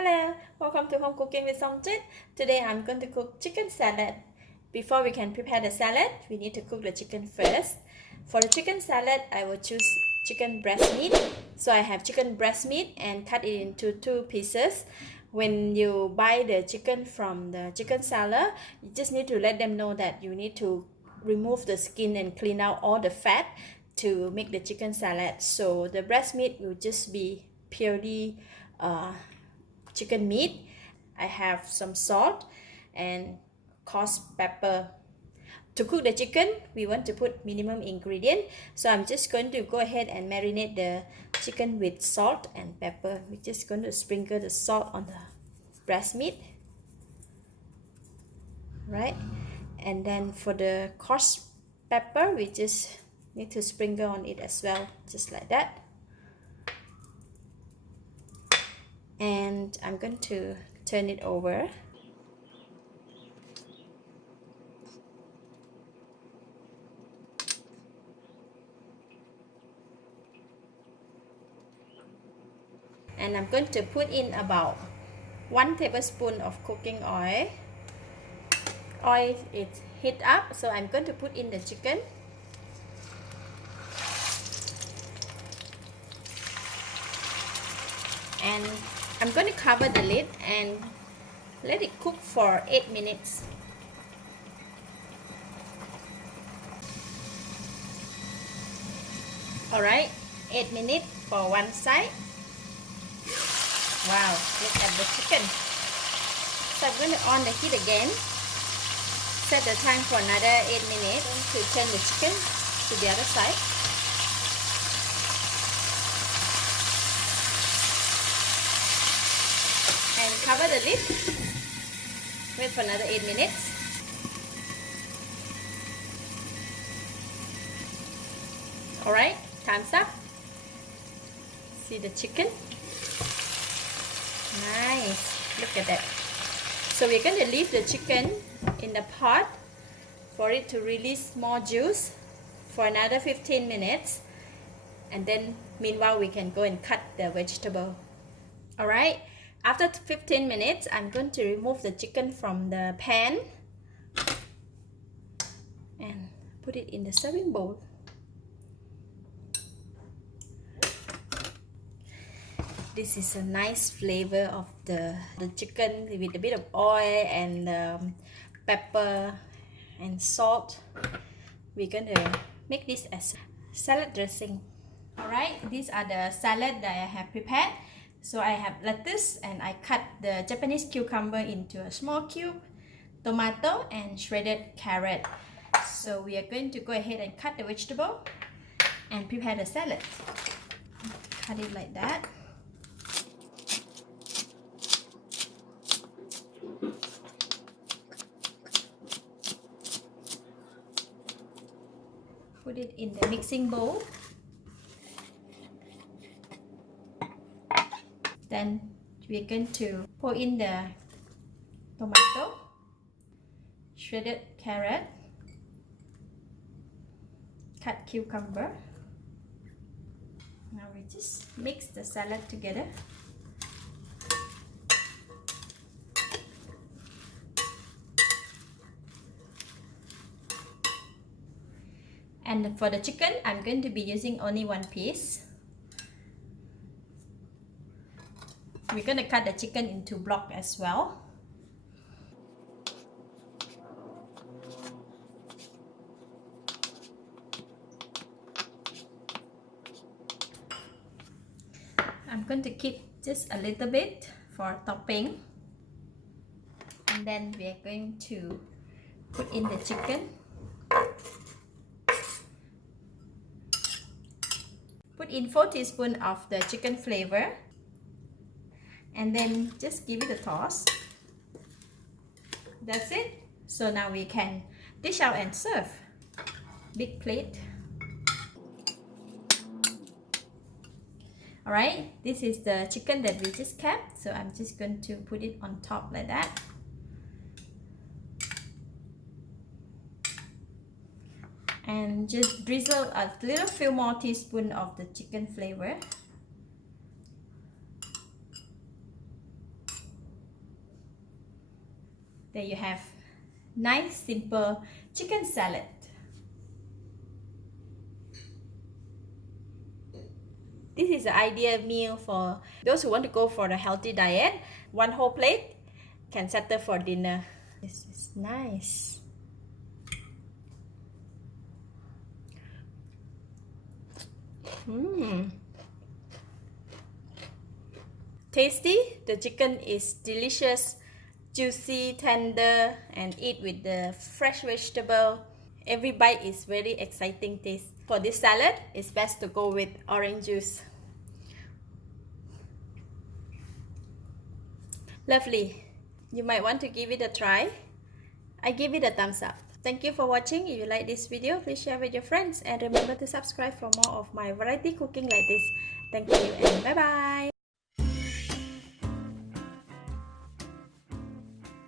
Hello, welcome to Home Cooking with Somjit. Today I'm going to cook chicken salad. Before we can prepare the salad, we need to cook the chicken first. For the chicken salad, I will choose chicken breast meat. So I have chicken breast meat and cut it into two pieces. When you buy the chicken from the chicken seller, you just need to let them know that you need to remove the skin and clean out all the fat to make the chicken salad. So the breast meat will just be purely chicken meat. I have some salt and coarse pepper. To cook the chicken, we want to put minimum ingredient. So I'm just going to go ahead and marinate the chicken with salt and pepper. We're just going to sprinkle the salt on the breast meat. Right? And then for the coarse pepper, we just need to sprinkle on it as well, just like that. And I'm going to turn it over. And I'm going to put in about 1 tablespoon of cooking oil. Oil is heat up, so I'm going to put in the chicken. And I'm going to cover the lid and let it cook for 8 minutes. Alright, 8 minutes for one side. Wow, look at the chicken. So I'm going to on the heat again. Set the time for another 8 minutes to turn the chicken to the other side. And cover the lid. Wait for another 8 minutes. Alright, time's up. See the chicken? Nice, look at that. So we're going to leave the chicken in the pot for it to release more juice for another 15 minutes. And then meanwhile we can go and cut the vegetable. Alright, after 15 minutes, I'm going to remove the chicken from the pan and put it in the serving bowl. This is a nice flavor of the chicken with a bit of oil and pepper and salt. We're gonna make this as salad dressing. Alright, these are the salad that I have prepared. So I have lettuce and I cut the Japanese cucumber into a small cube, tomato and shredded carrot. So we are going to go ahead and cut the vegetable and prepare the salad. Cut it like that. Put it in the mixing bowl. Then we're going to pour in the tomato, shredded carrot, cut cucumber. Now we just mix the salad together. And for the chicken, I'm going to be using only one piece. We're going to cut the chicken into blocks as well. I'm going to keep just a little bit for topping. And then we are going to put in the chicken. Put in 4 teaspoons of the chicken flavor. And then just give it a toss. That's it. So now we can dish out and serve. Big plate. Alright, this is the chicken that we just kept. So I'm just going to put it on top like that. And just drizzle a little few more teaspoons of the chicken flavor. There you have nice simple chicken salad. This is the ideal meal for those who want to go for a healthy diet. One whole plate can settle for dinner. This is nice. Tasty. The chicken is delicious, juicy, tender, and eat with the fresh vegetable. Every bite is very exciting taste. For this salad, it's best to go with orange juice. Lovely. You might want to give it a try. I give it a thumbs up. Thank you for watching. If you like this video, please share with your friends and remember to subscribe for more of my variety cooking like this. Thank you and bye bye.